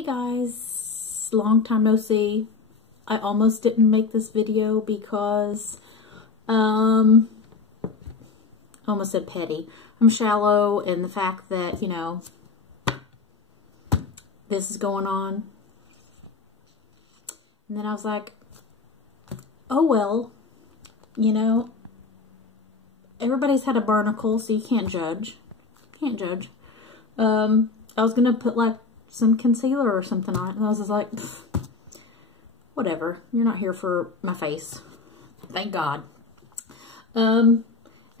Hey guys, long time no see. I almost didn't make this video because, I almost said petty. I'm shallow in the fact that, you know, this is going on. And then I was like, oh well, you know, everybody's had a barnacle, so you can't judge. Can't judge. I was gonna put like some concealer or something on it, and I was just like, whatever, you're not here for my face. Thank God. And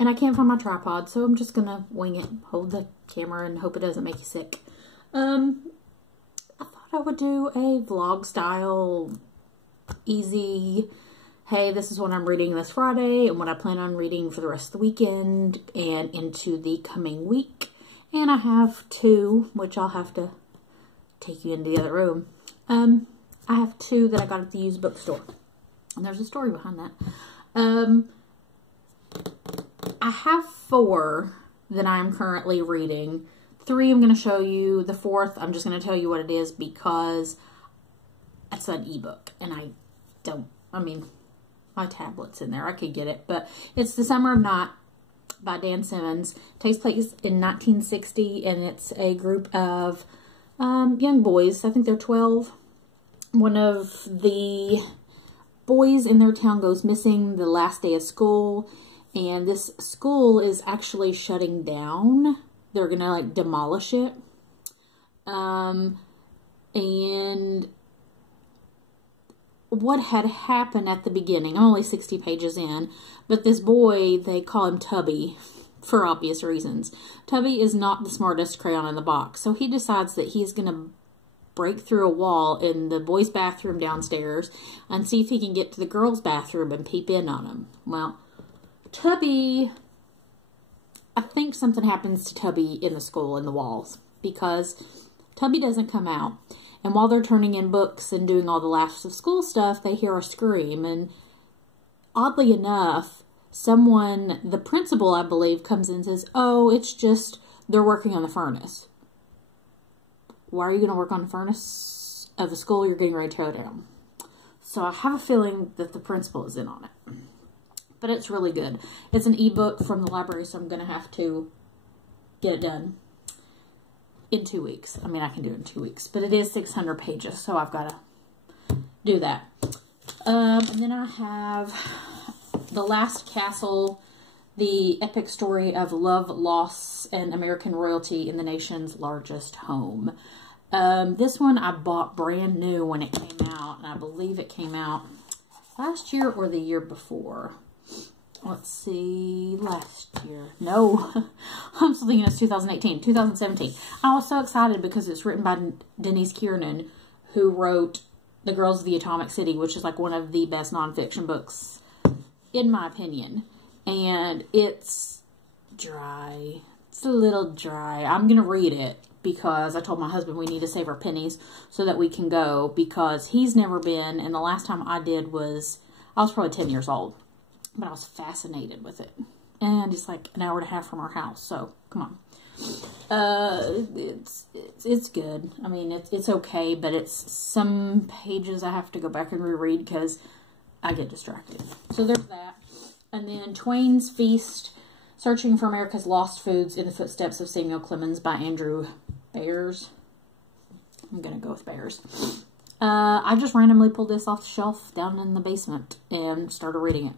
I can't find my tripod, so I'm just gonna wing it, hold the camera, and hope it doesn't make you sick. I thought I would do a vlog style, easy, hey, this is what I'm reading this Friday, and what I plan on reading for the rest of the weekend, and into the coming week. And I have two, which I'll have to take you into the other room. I have two that I got at the used bookstore. And there's a story behind that. I have four that I'm currently reading. Three I'm going to show you. The fourth, I'm just going to tell you what it is because it's an ebook. And my tablet's in there. I could get it. But it's The Summer of Night by Dan Simmons. It takes place in 1960, and it's a group of young boys. I think they're 12. One of the boys in their town goes missing the last day of school, and this school is actually shutting down. They're gonna like demolish it. And what had happened at the beginning, I'm only 60 pages in, but this boy, they call him Tubby for obvious reasons. Tubby is not the smartest crayon in the box, so he decides that he's going to break through a wall in the boys' bathroom downstairs and see if he can get to the girls' bathroom and peep in on them. Well, Tubby, I think something happens to Tubby in the school, in the walls, because Tubby doesn't come out. And while they're turning in books and doing all the last of school stuff, they hear a scream. And oddly enough, someone, the principal, I believe, comes in and says, oh, it's just, they're working on the furnace. Why are you going to work on the furnace of the school you're getting ready to tear down? So I have a feeling that the principal is in on it. But it's really good. It's an ebook from the library, so I'm going to have to get it done in 2 weeks. I mean, I can do it in 2 weeks, but it is 600 pages, so I've got to do that. And then I have The Last Castle, the epic story of love, loss, and American royalty in the nation's largest home. This one I bought brand new when it came out, and I believe it came out last year or the year before. Let's see, last year. No, I'm still thinking it's 2018, 2017. I was so excited because it's written by Denise Kiernan, who wrote The Girls of the Atomic City, which is like one of the best nonfiction books, in my opinion. And it's dry. It's a little dry. I'm going to read it because I told my husband we need to save our pennies so that we can go, because he's never been, and the last time I did was, I was probably 10 years old. But I was fascinated with it. And it's like an hour and a half from our house. So, come on. It's good. I mean, it's okay. But it's some pages I have to go back and reread because I get distracted. So, there's that. And then Twain's Feast, Searching for America's Lost Foods in the Footsteps of Samuel Clemens by Andrew Bayers. I'm going to go with Bayers. I just randomly pulled this off the shelf down in the basement and started reading it.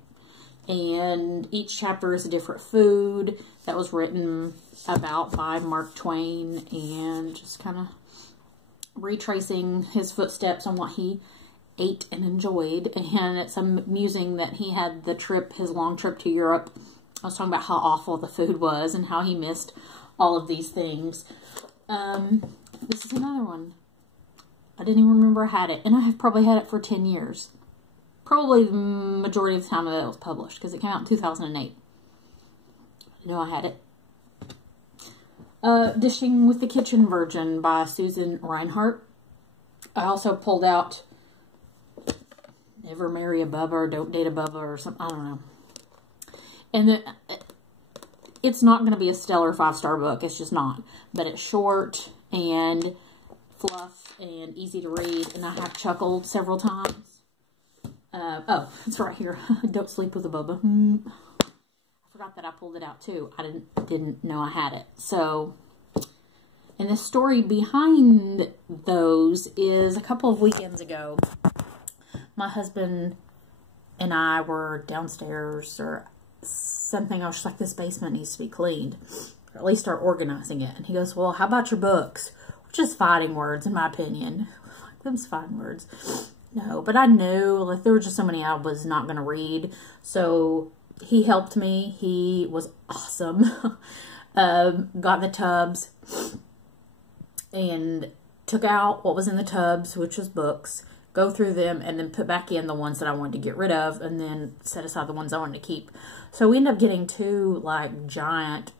And each chapter is a different food that was written about by Mark Twain, and just kind of retracing his footsteps on what he ate and enjoyed. And it's amusing that he had the trip, his long trip to Europe. I was talking about how awful the food was and how he missed all of these things. This is another one. I didn't even remember I had it, and I have probably had it for 10 years. Probably the majority of the time that it was published, because it came out in 2008. I know I had it. Dishing with the Kitchen Virgin by Susan Reinhardt. I also pulled out Never Marry a Bubba or Don't Date a Bubba or something. I don't know. And it's not going to be a stellar 5-star book. It's just not. But it's short, and fluff and easy to read, and I have chuckled several times. Oh, it's right here. Don't Sleep with a Bubba. I forgot that I pulled it out too. I didn't know I had it. So, and the story behind those is a couple of weekends ago, my husband and I were downstairs or something. I was just like, this basement needs to be cleaned, or at least start organizing it. And he goes, well, how about your books? Which is fighting words, in my opinion. Like, them's fighting words. No, but I knew, like, there were just so many I was not going to read. So he helped me. He was awesome. Got the tubs and took out what was in the tubs, which was books, go through them, and then put back in the ones that I wanted to get rid of, and then set aside the ones I wanted to keep. So we ended up getting two, like, giant,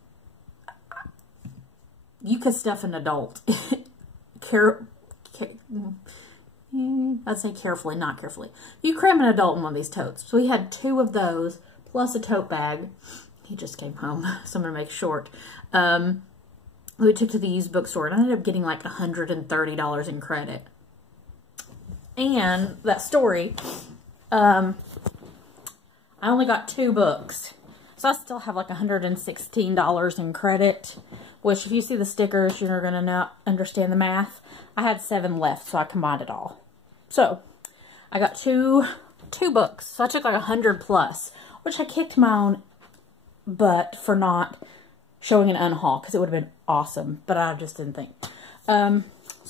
you could stuff an adult. I'd say carefully, not carefully. You cram an adult in one of these totes. So we had two of those, plus a tote bag. He just came home, so I'm going to make it short. We took to the used bookstore, and I ended up getting like $130 in credit. And that story, I only got 2 books. So I still have like $116 in credit, which if you see the stickers, you're going to not understand the math. I had 7 left, so I combined it all. So I got two books. So I took like 100 plus, which I kicked my own butt for not showing an unhaul, because it would have been awesome, but I just didn't think. So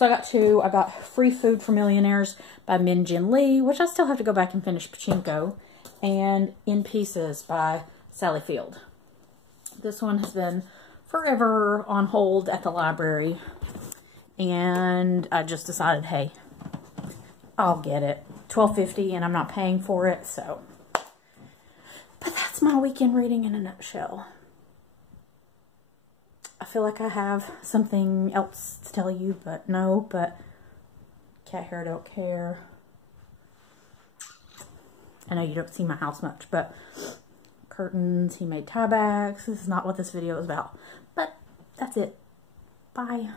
I got 2. I got Free Food for Millionaires by Min Jin Lee, which I still have to go back and finish Pachinko, and In Pieces by Sally Field. This one has been forever on hold at the library, and I just decided, hey, I'll get it. $12.50, and I'm not paying for it, so. But that's my weekend reading in a nutshell. I feel like I have something else to tell you, but no, but cat hair don't care. I know you don't see my house much, but curtains, he made tie bags. This is not what this video is about, but that's it. Bye.